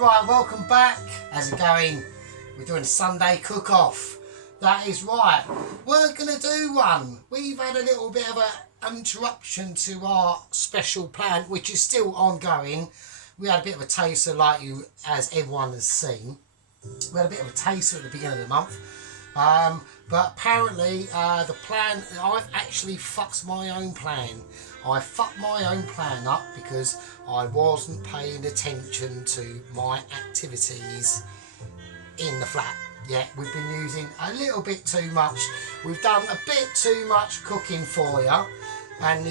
Right, welcome back. How's it going? We're doing a Sunday cook-off. That is right. We're going to do one. We've had a little bit of an interruption to our special plan, which is still ongoing. We had a bit of a taster, like you, as everyone has seen. We had a bit of a taster at the beginning of the month. But apparently the plan, I've actually fucked my own plan. I fucked my own plan up because I wasn't paying attention to my activities in the flat. Yeah, we've been using a little bit too much. We've done a bit too much cooking for you, and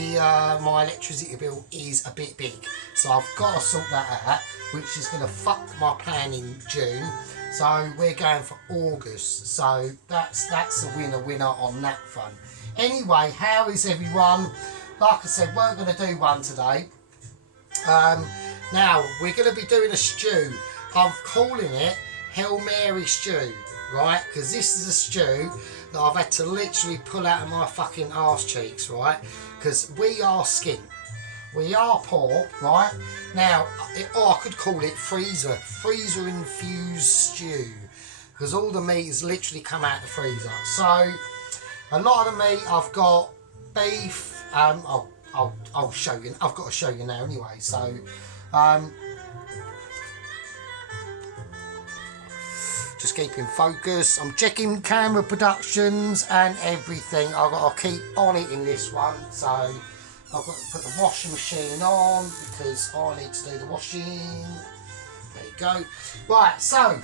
my electricity bill is a bit big. So I've got to sort that out, which is going to fuck my plan in June. So we're going for August. So that's a winner on that front. Anyway, how is everyone? Like I said, we're going to do one today. Now, we're going to be doing a stew. I'm calling it Hail Mary stew, right? Because this is a stew that I've had to literally pull out of my fucking arse cheeks, right? Because we are skint. We are poor, right? Now, I could call it freezer infused stew, because all the meat has literally come out of the freezer. So, a lot of the meat, I've got beef. I'll show you. I've got to show you now anyway. So, just keeping focus. I'm checking camera productions and everything. I've got to keep on it in this one. So I've got to put the washing machine on because I need to do the washing. There you go. Right, so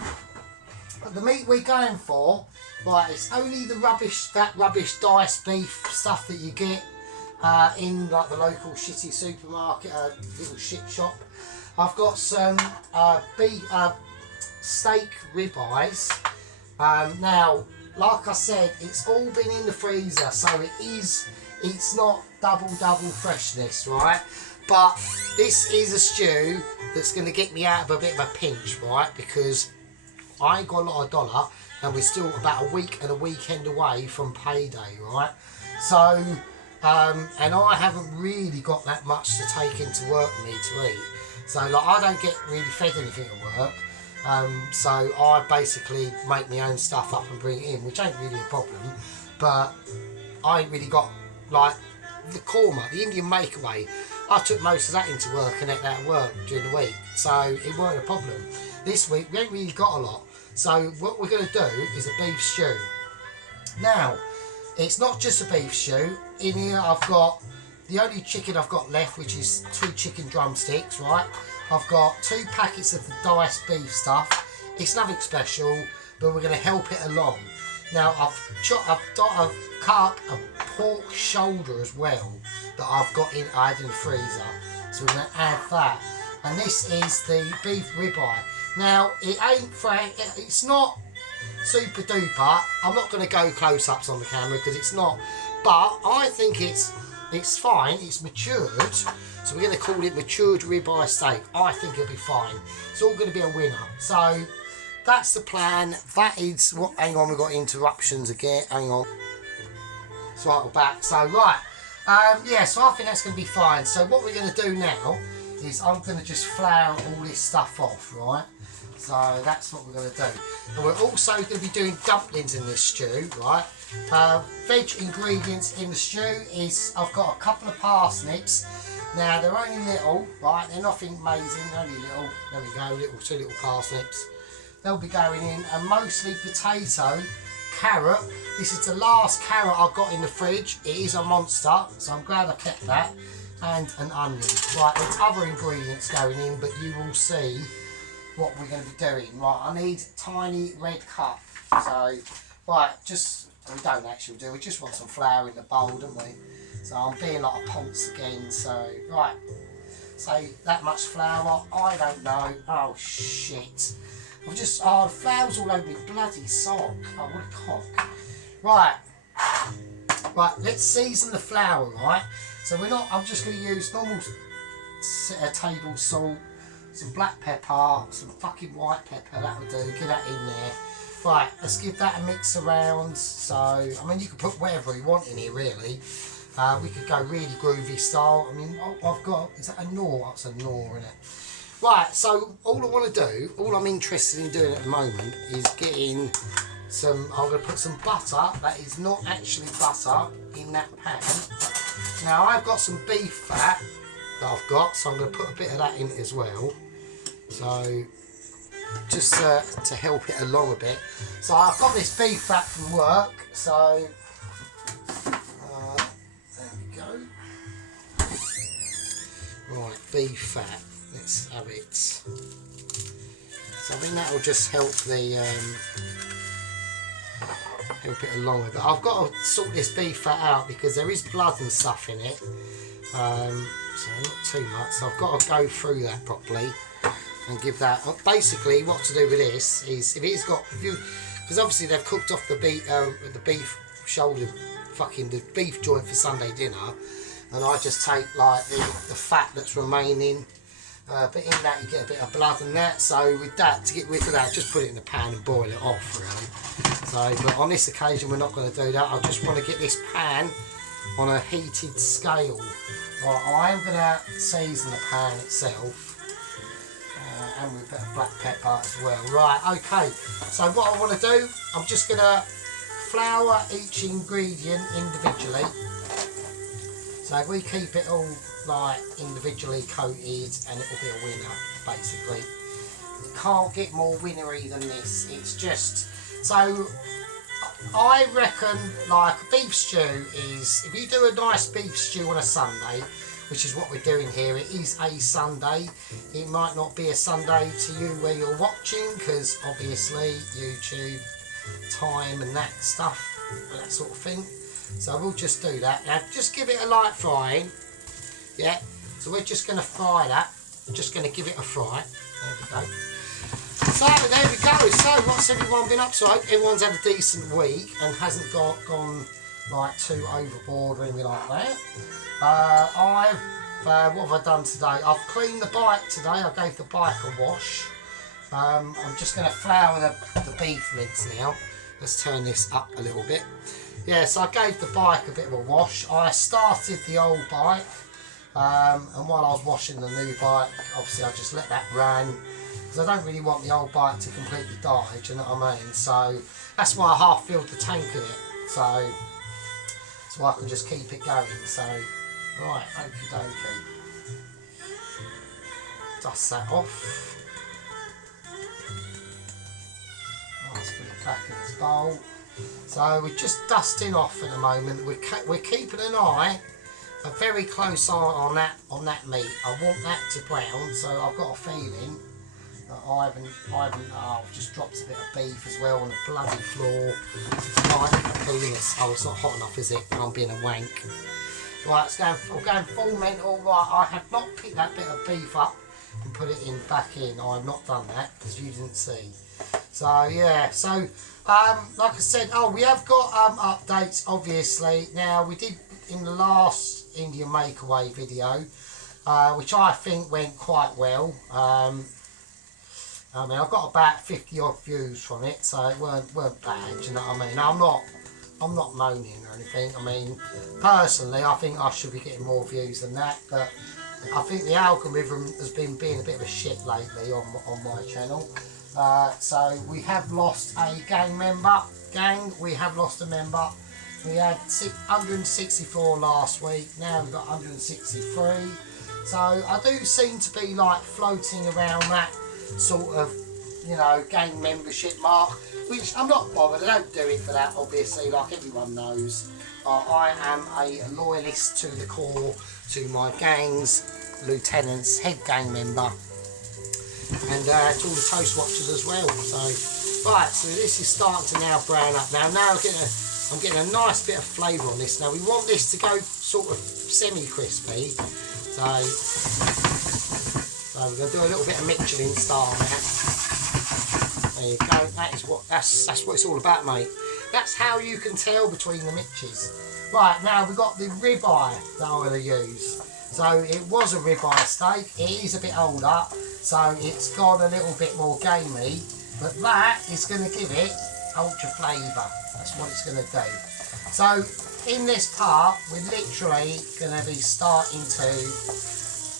the meat we're going for, right, it's only the rubbish diced beef stuff that you get in like the local shitty supermarket, little shit shop. I've got some steak ribeyes. Now, like I said, it's all been in the freezer, so it's not double freshness, right? But this is a stew that's going to get me out of a bit of a pinch, right? Because I ain't got a lot of dollar, and we're still about a week and a weekend away from payday, right? So, and I haven't really got that much to take into work with me to eat. So, like, I don't get really fed anything at work. So I basically make my own stuff up and bring it in, which ain't really a problem. But I ain't really got, like, the korma, the Indian makeaway. I took most of that into work and ate that at work during the week, so it weren't a problem. This week we ain't really got a lot. So what we're going to do is a beef stew. Now, it's not just a beef stew. In here I've got the only chicken I've got left, which is 2 chicken drumsticks, right? I've got 2 packets of the diced beef stuff. It's nothing special, but we're going to help it along. Now I've cut up a pork shoulder as well that I've got in the freezer. So we're going to add that. And this is the beef ribeye. Now it's not super duper. I'm not going to go close-ups on the camera because it's not. But I think it's fine. It's matured. So we're going to call it matured ribeye steak. I think it'll be fine. It's all going to be a winner. So that's the plan. That is what. Hang on, we've got interruptions again. Hang on. It's right, we're back. So right, yeah. So I think that's going to be fine. So what we're going to do now is I'm going to just flour all this stuff off, right? So that's what we're going to do. And we're also going to be doing dumplings in this stew, right? Veg ingredients in the stew is I've got a couple of parsnips. Now they're only little, right? They're nothing amazing, only little. There we go, 2 little parsnips. They'll be going in, and mostly potato, carrot. This is the last carrot I've got in the fridge. It is a monster, so I'm glad I kept that. And an onion. Right, there's other ingredients going in, but you will see what we're going to be doing. Right, I need tiny red cup. So, right, we don't actually do. We just want some flour in the bowl, don't we? So I'm being like a ponce again. So, right. So that much flour. I don't know. Oh shit. The flour's all over my bloody sock. Oh, what a cock. Right. Right, let's season the flour, right? So I'm just going to use normal table salt, some black pepper, some fucking white pepper, that'll do, get that in there. Right, let's give that a mix around. So, I mean, you can put whatever you want in here, really. We could go really groovy style. I mean, I've got, is that a Knorr? That's a Knorr, isn't it? Right, so all I want to do, all I'm interested in doing at the moment is getting some, I'm going to put some butter that is not actually butter in that pan. Now I've got some beef fat that I've got, so I'm going to put a bit of that in it as well. So just to help it along a bit. So I've got this beef fat from work, so there we go. Right, beef fat. Let's have it. So I think that will just help the help it along a bit. I've got to sort this beef fat out because there is blood and stuff in it, so not too much. So I've got to go through that properly and give that. Basically, what to do with this is if it's got, because obviously they've cooked off the beef shoulder, the beef joint for Sunday dinner, and I just take like the fat that's remaining. But in that you get a bit of blood and that, so with that, to get rid of that, just put it in the pan and boil it off really. So, but on this occasion we're not going to do that. I just want to get this pan on a heated scale. Right, I am going to season the pan itself, and with a bit of black pepper as well. Right, okay, so what I want to do, I'm just going to flour each ingredient individually. So if we keep it all like individually coated, and it'll be a winner basically. You can't get more winnery than this. It's just, so I reckon like a beef stew is, if you do a nice beef stew on a Sunday, which is what we're doing here, it is a Sunday. It might not be a Sunday to you where you're watching, because obviously YouTube time and that stuff, that sort of thing. So we'll just do that. Now just give it a light frying. Yeah, so we're just going to fry that. We're just going to give it a fry. There we go. So there we go. So what's everyone been up to? I hope everyone's had a decent week and hasn't gone like too overboard or anything like that. What have I done today? I've cleaned the bike today. I gave the bike a wash. I'm just going to flour the beef mince now. Let's turn this up a little bit. Yeah, so I gave the bike a bit of a wash. I started the old bike. And while I was washing the new bike, obviously I just let that run, because I don't really want the old bike to completely die, do you know what I mean? So that's why I half filled the tank in it, so I can just keep it going. So right, okie dokie, dust that off. Let's put it back in this bowl. So we're just dusting off at the moment. We're keeping an eye, a very close eye on that meat. I want that to brown, so I've got a feeling that I've just dropped a bit of beef as well on the bloody floor. It's not hot enough, is it? I'm being a wank. Right, I'm going full mental. Right, I have not picked that bit of beef up and put it back in. I have not done that because you didn't see. So yeah, so like I said, we have got updates obviously. Now we did in the last Indian Makeaway video, which I think went quite well. I mean, I got about 50 odd views from it, so it weren't bad, you know what I mean? I'm not moaning or anything. I mean, personally, I think I should be getting more views than that, but I think the algorithm has been being a bit of a shit lately on my channel. So we have lost a gang member. We have lost a member. We had 164 last week, now we've got 163. So I do seem to be like floating around that sort of, you know, gang membership mark, which I'm not bothered. I don't do it for that, obviously, like everyone knows. I am a loyalist to the core, to my gangs, lieutenants, head gang member, and to all the toast watchers as well. So, right, so this is starting to now brown up. Now I'm getting a nice bit of flavour on this. Now we want this to go sort of semi-crispy. So we're going to do a little bit of Michelin star on that. There you go. That's what it's all about, mate. That's how you can tell between the Mitches. Right, now we've got the ribeye that I'm going to use. So it was a ribeye steak. It is a bit older, so it's got a little bit more gamey. But that is going to give it ultra flavour. That's what it's going to do. So in this part, we're literally going to be starting to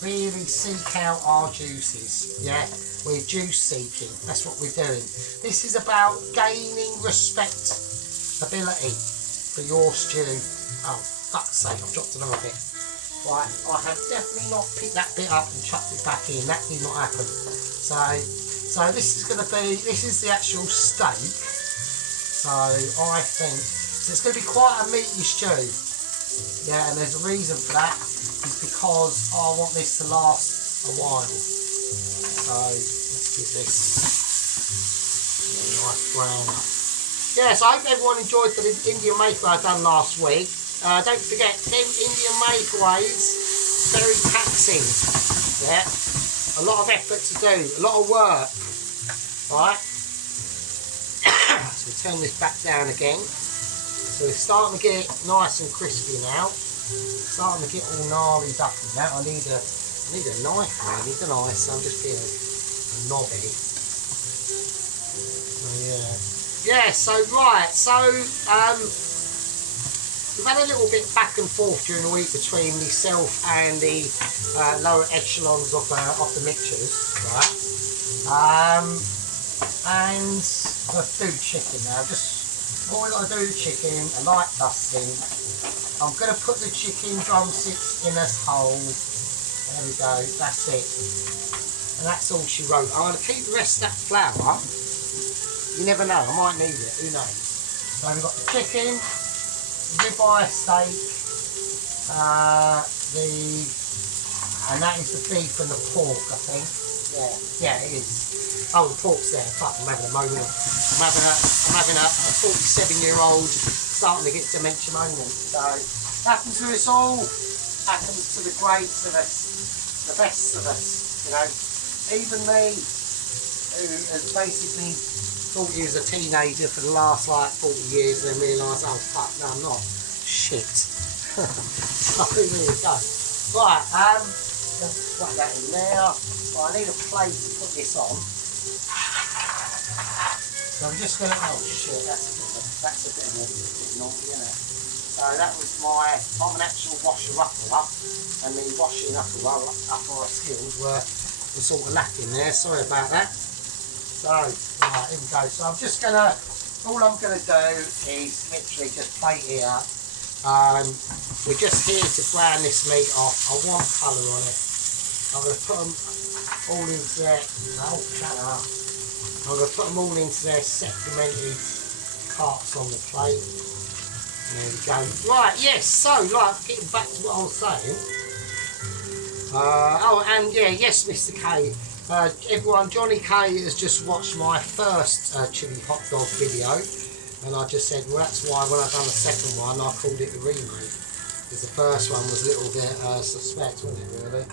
really seek out our juices. Yeah, we're juice seeking. That's what we're doing. This is about gaining respectability for your stew. Oh, fuck's sake, I've dropped another bit. Right, I have definitely not picked that bit up and chucked it back in. That did not happen. So this is going to be, this is the actual steak. So I think, so it's going to be quite a meaty stew. Yeah, and there's a reason for that. Is because I want this to last a while. So let's give this a nice brown up. Yeah, so I hope everyone enjoyed the Indian makeaway I done last week. Don't forget, them Indian makeaways, very taxing. Yeah, a lot of effort to do, a lot of work. Right. So we turn this back down again. So we're starting to get it nice and crispy now. Starting to get all gnarly up and that. I need a knife really, don't I? So I'm just being a knobby. So yeah. Yeah, so right, so we've had a little bit back and forth during the week between myself and the lower echelons of the mixtures, right? And I've got to do chicken now. Just all I've got to do is chicken, a light dusting. I'm going to put the chicken drumsticks in this hole. There we go, that's it. And that's all she wrote. I'm going to keep the rest of that flour. You never know, I might need it, who knows. So we've got the chicken, ribeye steak, and that is the beef and the pork, I think. Yeah, it is. Oh, the pork's there. Fuck, I'm having a moment. I'm having a 47-year-old starting to get dementia moments. So happens to us all. Happens to the greats of us, the best of us. You know, even me, who has basically thought he was a teenager for the last like 40 years, and then realised, oh fuck, no, I'm not. Shit. So there you go. Right, let's whack that in there. Well, I need a plate to put this on. So I'm just going to, oh shit, that's a bit of a naughty, isn't it? So that was I'm an actual washer-upper, and the washing-upper skills were sort of lacking there, sorry about that. So, right, here we go. So I'm just going to, all I'm going to do is literally just plate it up. We're just here to brown this meat off. I want colour on it. I'm going to put them all into their, I'm going to put them all into their segmented parts on the plate. There we go. Right, yes, so, like, getting back to what I was saying. Oh, and yeah, yes, Mr. K. Everyone, Johnny K has just watched my first chili hot dog video, and I just said, well, that's why when I done the second one, I called it the remake, because the first one was a little bit suspect, wasn't it, really?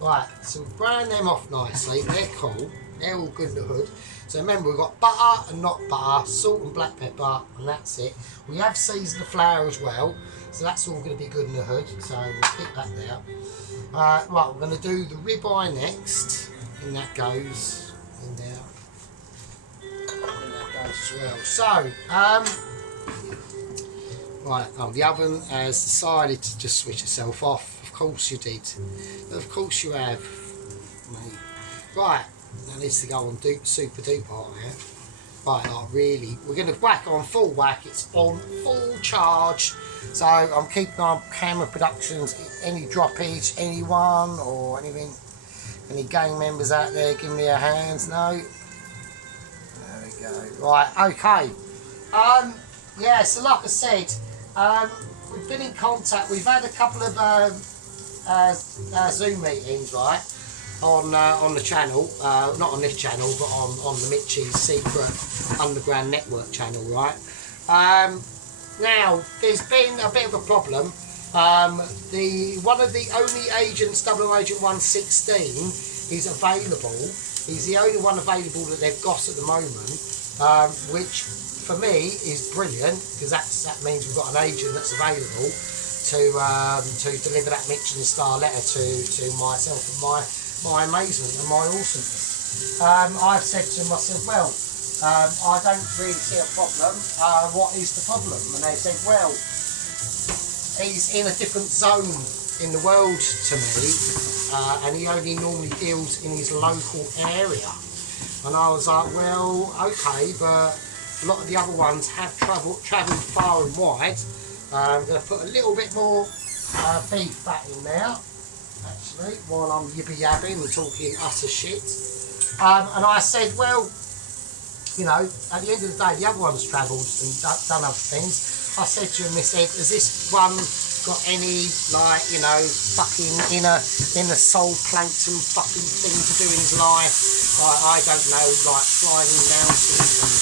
Right, so brown them off nicely. They're cool. They're all good in the hood. So remember, we've got butter and not butter, salt and black pepper, and that's it. We have seasoned the flour as well, so that's all going to be good in the hood. So we'll keep that there. Right, we're going to do the ribeye next. And that goes in there. And that goes as well. So, right, the oven has decided to just switch itself off. Of course you did. Of course you have, mate. Right, that needs to go on super duper now. Right, like really, we're going to whack on full whack. It's on full charge. So I'm keeping on camera productions. Any droppage, anyone or anything. Any gang members out there, give me a hand? No? There we go. Right, okay. Yeah, so like I said, we've been in contact. We've had a couple of Zoom meetings, right, on the channel. Not on this channel, but on the Mitchie's Secret Underground Network channel, right? Now, there's been a bit of a problem. One of the only agents, Double Agent 116, is available. He's the only one available that they've got at the moment, which for me is brilliant, because that means we've got an agent that's available to deliver that Michelin star letter to myself and my amazement and my awesomeness. I've said to him, I said, well, I don't really see a problem. What is the problem? And they said, well, he's in a different zone in the world to me, and he only normally deals in his local area. And I was like, well, okay, but a lot of the other ones have travelled far and wide. I'm going to put a little bit more beef fat in there, actually, while I'm yibby-yabbing and talking utter shit. And I said, well, you know, at the end of the day, the other one's travelled and done other things. I said to him, I said, has this one got any, like, you know, fucking inner soul plankton fucking thing to do in his life? Like, I don't know, like climbing mountains and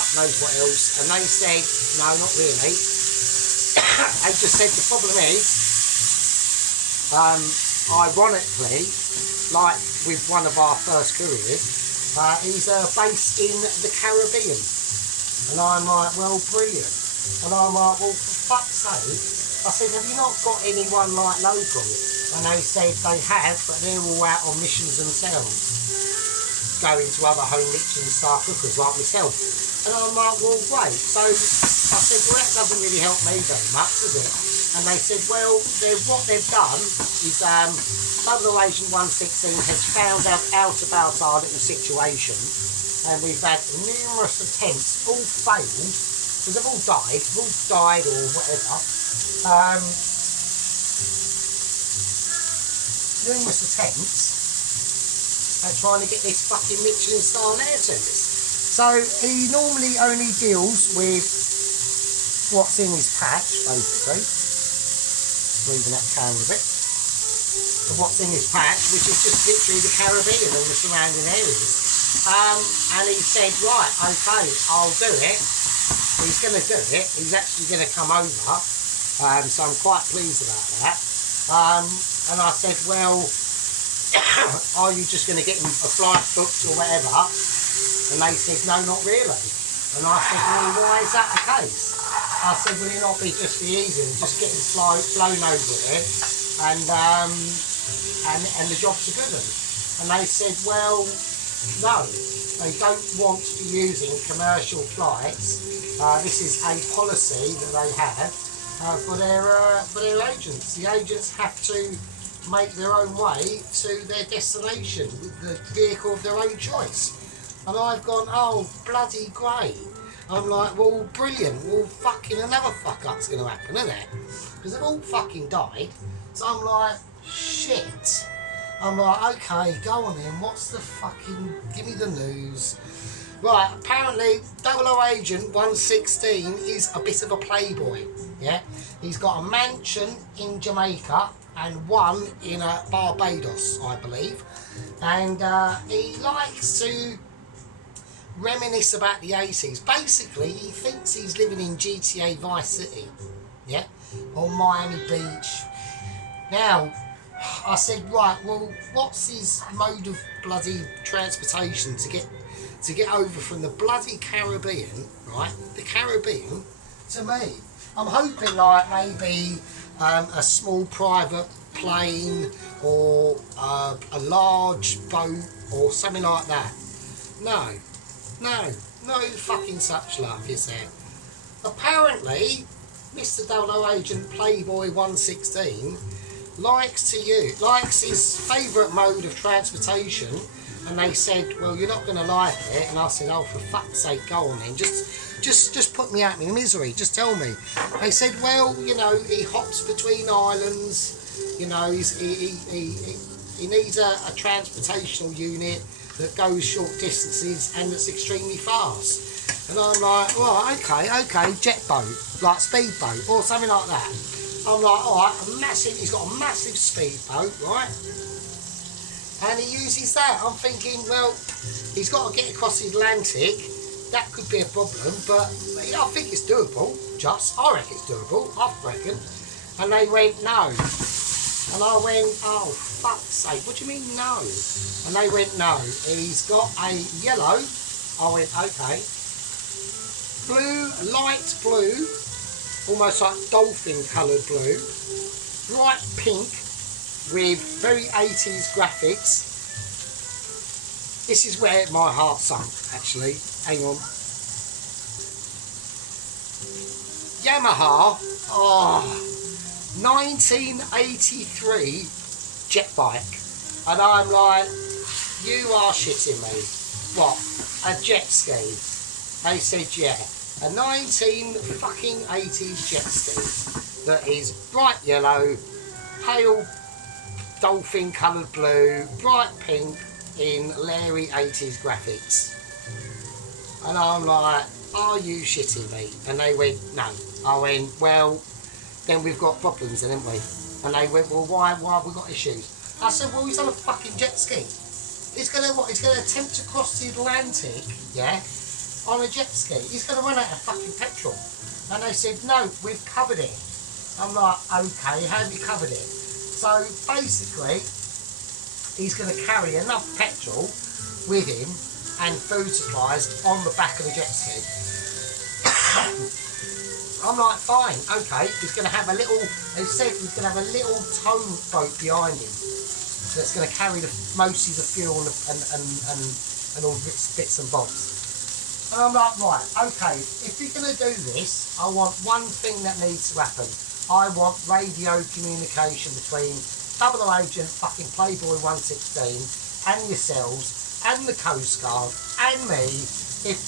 fuck knows what else. And they said, no, not really. They just said the problem is, ironically, like with one of our first couriers, he's based in the Caribbean. And I'm like, well, brilliant. And I'm like, well, for fuck's sake, I said, have you not got anyone like local? And they said they have, but they're all out on missions themselves, going to other home Michelin star cookers like myself. And I'm like, well, great. So I said, well, that doesn't really help me very much, does it? And they said, well, what they've done is Double Agent 116 has found out about our little situation, and we've had numerous attempts, all failed, because they've all died or whatever. Numerous attempts at trying to get this fucking Michelin star air service. So he normally only deals with what's in his patch, basically. Moving that camera a bit. Of what's in his patch, which is just literally the Caribbean and the surrounding areas. And he said, right, okay, I'll do it. He's going to do it. He's actually going to come over. So I'm quite pleased about that. And I said, well, are you just going to get him a flight booked or whatever? And they said, no, not really. And I said, well, why is that the case? I said, will it not be just the easy and just get him flown over here and the job's a good one? And they said, well, no, they don't want to be using commercial flights. This is a policy that they have for their agents. The agents have to make their own way to their destination with the vehicle of their own choice. And I've gone, oh, bloody great. I'm like, well, brilliant. Well, fucking another fuck up's going to happen, isn't it? Because they've all fucking died. So I'm like, shit. I'm like, okay, go on then. What's the fucking... Give me the news. Right, apparently, 00 Agent 116 is a bit of a playboy, yeah? He's got a mansion in Jamaica and one in Barbados, I believe. And he likes to reminisce about the 80s. Basically, he thinks he's living in GTA Vice City, yeah? On Miami Beach. Now, I said, right, well, what's his mode of bloody transportation to get over from the bloody Caribbean, right, the Caribbean, to me? I'm hoping like maybe a small private plane or a large boat or something like that. No fucking such luck, is there? Apparently, Mr. 00 Agent Playboy 116 likes his favourite mode of transportation, and they said, well, you're not going to like it, and I said, oh, for fuck's sake, go on then, just put me out of my misery, just tell me. They said, well, you know, he hops between islands, you know, he needs a transportational unit that goes short distances and that's extremely fast. And I'm like, well, okay, jet boat, like speedboat or something like that. I'm like, alright, he's got a massive speedboat, right? And he uses that. I'm thinking, well, he's got to get across the Atlantic. That could be a problem, but I think it's doable, I reckon it's doable, I reckon. And they went, no. And I went, oh, fuck's sake, what do you mean no? And they went, no, he's got a yellow. I went, okay. Blue, light blue, almost like dolphin coloured blue. Bright pink with very 80s graphics. This is where my heart sunk, actually. Hang on. Yamaha, 1983 jet bike. And I'm like, you are shitting me. What? A jet ski? They said, yeah. A 1980s jet ski that is bright yellow, pale dolphin coloured blue, bright pink in Larry 80s graphics. And I'm like, are you shitting me? And they went, no. I went, well, then we've got problems then, haven't we? And they went, well, why have we got issues? I said, well, he's on a fucking jet ski. He's going to what? He's going to attempt to cross the Atlantic, yeah, on a jet ski. He's going to run out of fucking petrol. And they said, no, we've covered it. I'm like, okay, how have you covered it? So basically, he's going to carry enough petrol with him and food supplies on the back of the jet ski. I'm like, fine, okay. He's going to have a little, they said he's going to have a little tow boat behind him that's going to carry mostly the fuel and all the bits and bobs. And I'm like, right, okay, if you're going to do this, I want one thing that needs to happen. I want radio communication between Double Agent fucking Playboy 116 and yourselves and the Coast Guard and me,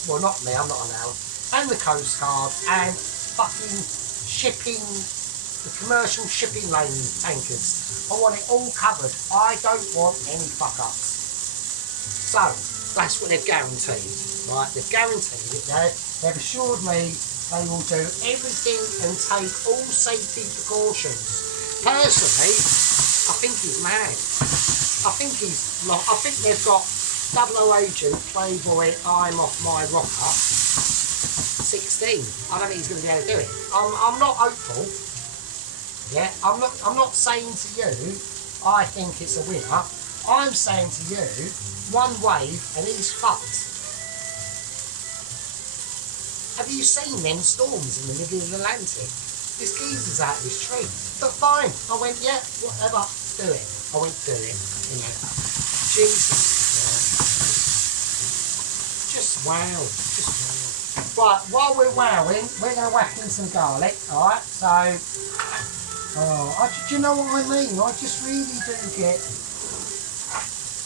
well not me, I'm not allowed, and the Coast Guard and fucking shipping, the commercial shipping lane tankers. I want it all covered. I don't want any fuck ups. So that's what they've guaranteed, right? They've guaranteed it. They've assured me they will do everything and take all safety precautions. Personally, I think he's mad. I think they've got Double Agent Playboy I'm off my rocker 16. I don't think he's going to be able to do it. I'm not hopeful. Yeah, I'm not saying to you I think it's a winner. I'm saying to you, one wave and he's fucked. Have you seen them storms in the middle of the Atlantic? This geezer's out of his tree. But fine, I went, yeah, whatever, do it. I went, do it. You know, Jesus. Yeah. Just wow. Just wow. Right, while we're wowing, we're going to whack in some garlic, alright? So, do you know what I mean? I just really do get...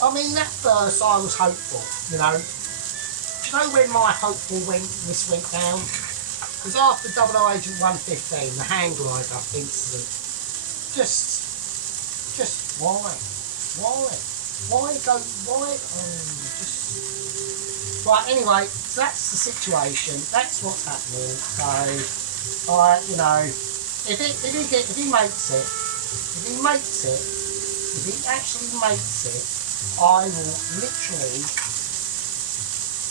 I mean, at first I was hopeful, you know. Do you know when my hopeful this went down? Because after Double Agent 115, the hang glider incident, just why? Right, anyway, so that's the situation. That's what's happening. So, you know, if he actually makes it, I will literally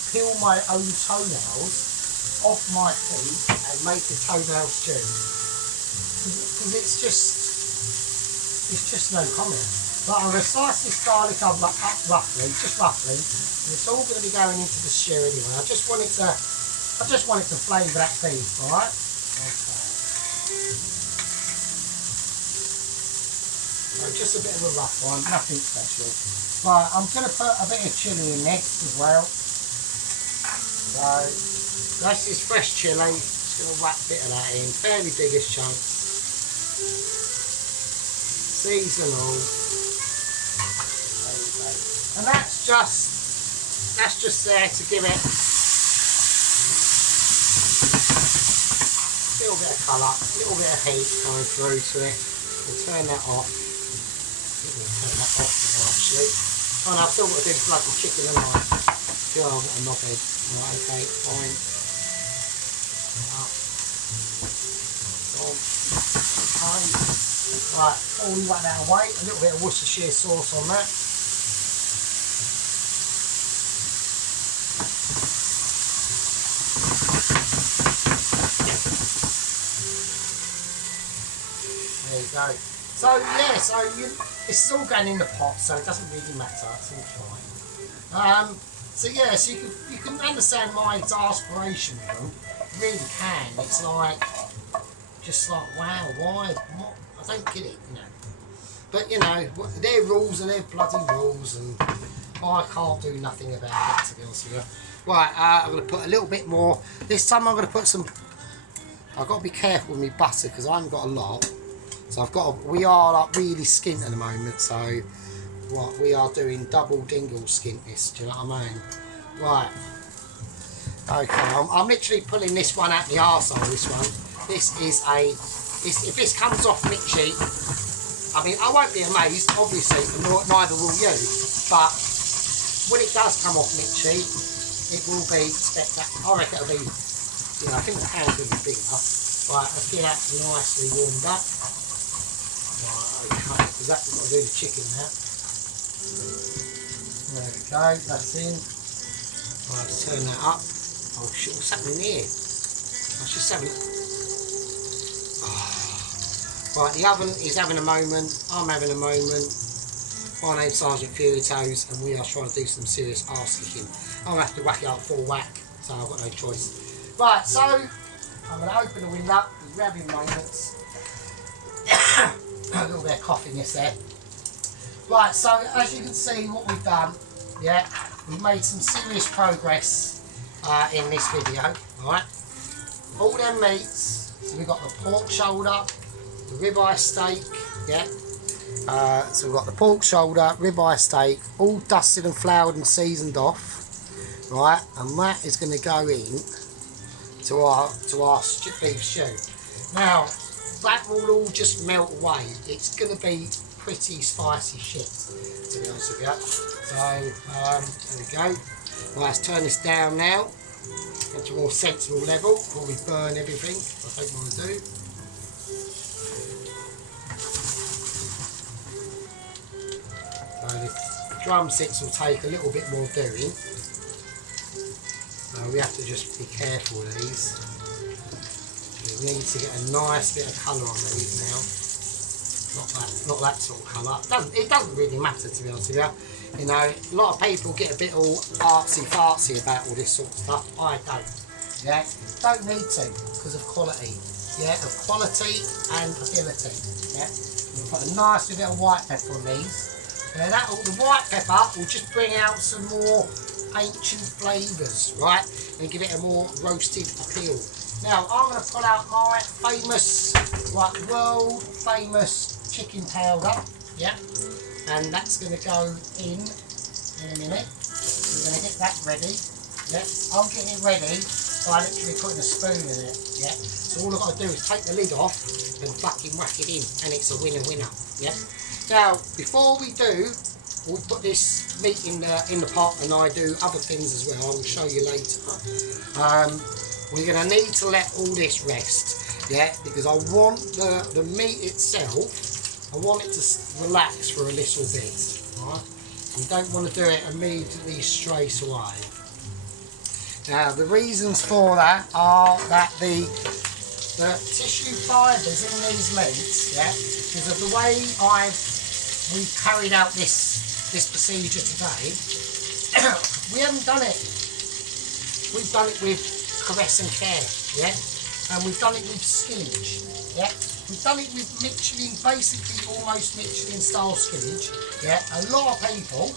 peel my own toenails off my feet and make a toenail stew. Because it's just no comment. But I'm going to slice this garlic up roughly, and it's all going to be going into the stew anyway. I just want it to flavour that beef, alright? Okay. So just a bit of a rough one, nothing special. Right, I'm going to put a bit of chilli in this as well. So that's this fresh chilli. Just going to whack a bit of that in, fairly biggish chunks. Seasonal. And that's just there to give it a little bit of colour, a little bit of heat coming through to it. We'll turn that off. I think we'll turn that off now actually. Oh no, I've still got to do the bloody chicken and I. God, what a knobhead. Right, okay, fine. Okay. Right, before we whack that away, a little bit of Worcestershire sauce on that. There you go. So yeah, this is all going in the pot, so it doesn't really matter. It's all fine. So yeah, so you can understand my exasperation with them. You really can. It's like just like wow, why? What? I don't get it, you know. But you know, their rules are their bloody rules, and I can't do nothing about it, to be honest with you. Right, I'm going to put a little bit more. This time I'm going to put some. I've got to be careful with my butter because I haven't got a lot. So we are like really skint at the moment, so what we are doing double dingle skint this, do you know what I mean? Right. Okay, I'm literally pulling this one out the arsehole, this one. This is if this comes off Mitchy, I mean, I won't be amazed, obviously, and neither will you, but when it does come off Mitchy, it will be spectacular. I reckon it'll be, you know, I think the hand's will be big enough. Right, let's get that nicely warmed up. Right, okay, because that's got to do the chicken now. There we go, that's in. Right, let's turn that up. Oh shit, what's happening here? I was just having... Oh. Right, the oven is having a moment, I'm having a moment. My name's Sergeant Fury Toes and we are trying to do some serious arse kicking. I'm going to have to whack it up full whack, so I've got no choice. Right, so I'm going to open the window, we're having moments. A little bit of coughing there. Right, so as you can see what we've done, yeah, we've made some serious progress in this video, right? All them meats, so we've got the pork shoulder, the ribeye steak, yeah. So we've got the pork shoulder, ribeye steak, all dusted and floured and seasoned off, right? And that is going to go in to our beef stew. Now, that will all just melt away. It's going to be pretty spicy shit, to be honest with you. So, there we go. Right, let's turn this down now into a more sensible level before we burn everything. I don't want to do. So the drumsticks will take a little bit more doing. So we have to just be careful with these. We need to get a nice bit of colour on these now. Not that sort of colour. It doesn't really matter, to be honest with you. You know, a lot of people get a bit all artsy-fartsy about all this sort of stuff. I don't. Yeah, don't need to because of quality. Yeah, of quality and ability. Yeah, we'll put a nice bit of white pepper on these. And the white pepper will just bring out some more ancient flavours, right? And give it a more roasted appeal. Now, I'm going to pull out my famous, world famous chicken powder, yeah? And that's going to go in a minute. We're going to get that ready, yeah? I'm getting it ready by literally putting a spoon in it, yeah? So all I've got to do is take the lid off and fucking whack it in, and it's a winner, yeah? Now, before we do, we'll put this meat in the pot, and I do other things as well. I will show you later. We're going to need to let all this rest, yeah, because I want the meat itself, I want it to relax for a little bit, right? We don't want to do it immediately straight away. Now, the reasons for that are that the tissue fibres in these meats, yeah, because of the way we've carried out this procedure today, we haven't done it. We've done it with caress and care, yeah, and we've done it with skillage, yeah. We've done it with Michelin, basically almost Michelin style skillage, yeah. A lot of people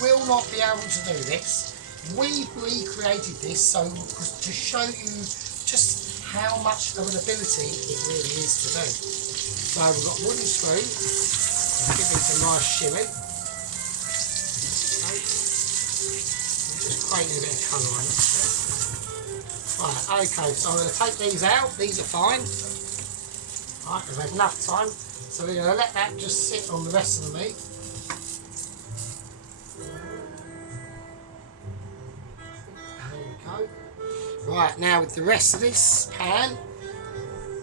will not be able to do this. We've recreated this to show you just how much of an ability it really is to do. So we've got wooden spoon, and give these a nice shimmy. Okay. Just creating a bit of colour on it. Right, okay, so I'm going to take these out. These are fine. Right, we've had enough time. So we're going to let that just sit on the rest of the meat. There we go. Right, now with the rest of this pan,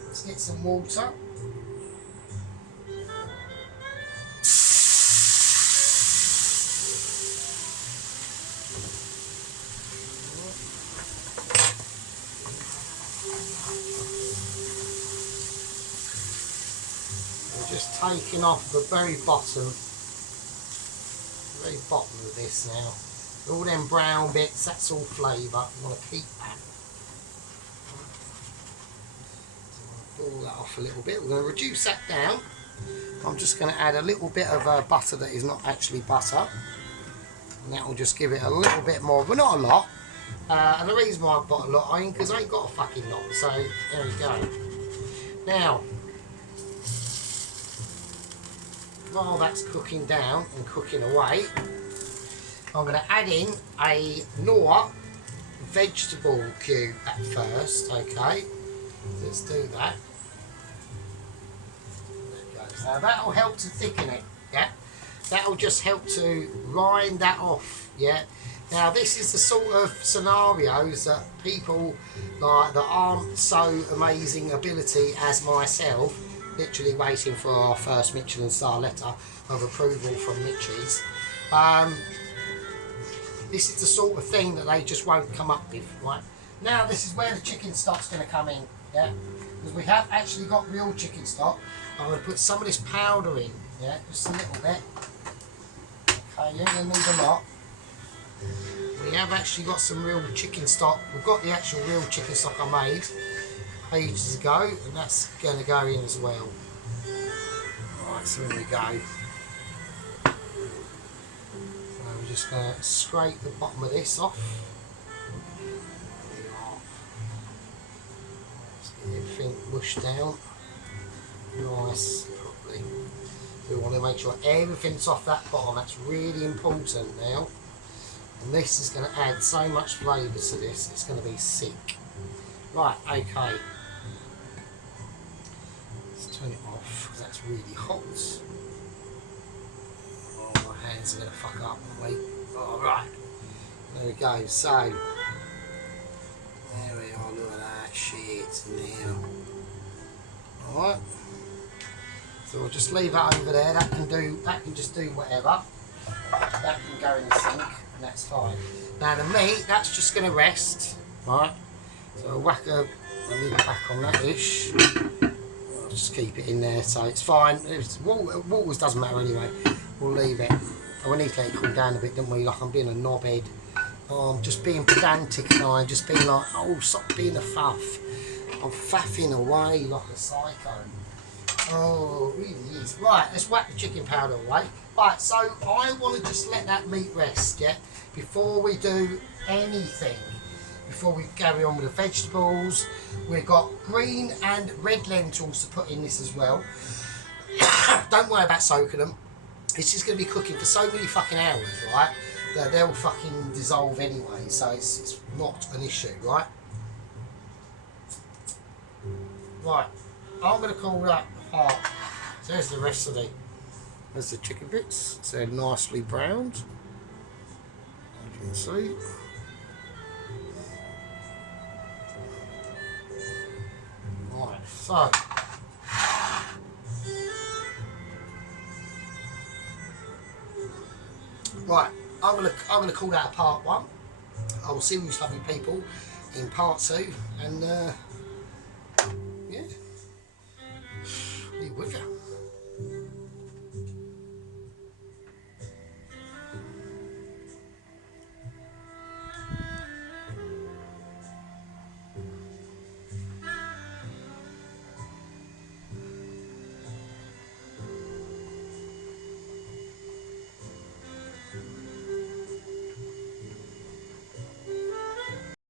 let's get some water. Just taking off the very bottom of this now. All them brown bits, that's all flavour. I want to keep that. Pull that off a little bit. We're going to reduce that down. I'm just going to add a little bit of butter that is not actually butter. And that will just give it a little bit more, but not a lot. And the reason why I've got a lot in, because I ain't got a fucking lot. So, there we go. Now, while that's cooking down and cooking away, I'm going to add in a Knorr vegetable cube at first. Okay, let's do that. There it goes. Now that'll help to thicken it. Yeah, that'll just help to rind that off. Yeah. Now this is the sort of scenarios that people like that aren't so amazing ability as myself, literally waiting for our first Michelin star letter of approval from Mitchies. This is the sort of thing that they just won't come up with, right? Now this is where the chicken stock's going to come in, yeah? Because we have actually got real chicken stock. I'm going to put some of this powder in, yeah? Just a little bit. Okay, you're going to need a lot. We have actually got some real chicken stock. We've got the actual real chicken stock I made ages ago, and that's going to go in as well. Right, so here we go. I'm just going to scrape the bottom of this off. Let's get everything mushed down nice properly. We want to make sure everything's off that bottom. That's really important now. And this is going to add so much flavour to this, it's going to be sick. Right, okay. Let's turn it off because that's really hot. Oh, my hands are going to fuck up. Wait. Alright. There we go. So, there we are. Look at that shit now. Alright. So we'll just leave that over there. That can just do whatever. That can go in the sink. And that's fine. Now the meat, that's just going to rest, right? So I'll whack a lid back on that ish. I'll just keep it in there, so it's fine. Waters doesn't matter anyway. We'll leave it. Oh, we need to let it cool down a bit, don't we? Like I'm being a knobhead. Oh, I'm just being pedantic and I'm just being like, oh, stop being a faff. I'm faffing away like a psycho. Oh, it really is. Right, let's whack the chicken powder away. Right, so I want to just let that meat rest, yeah, before we do anything. Before we carry on with the vegetables, we've got green and red lentils to put in this as well. Don't worry about soaking them. It's just going to be cooking for so many fucking hours, right, that they'll fucking dissolve anyway, so it's not an issue, right? Right, I'm going to call that part. So there's the rest of the... There's the chicken bits, so they're nicely browned, as you can see. Right, so right, I'm gonna call that a part one. I will see you lovely people in part two, and yeah, be with you.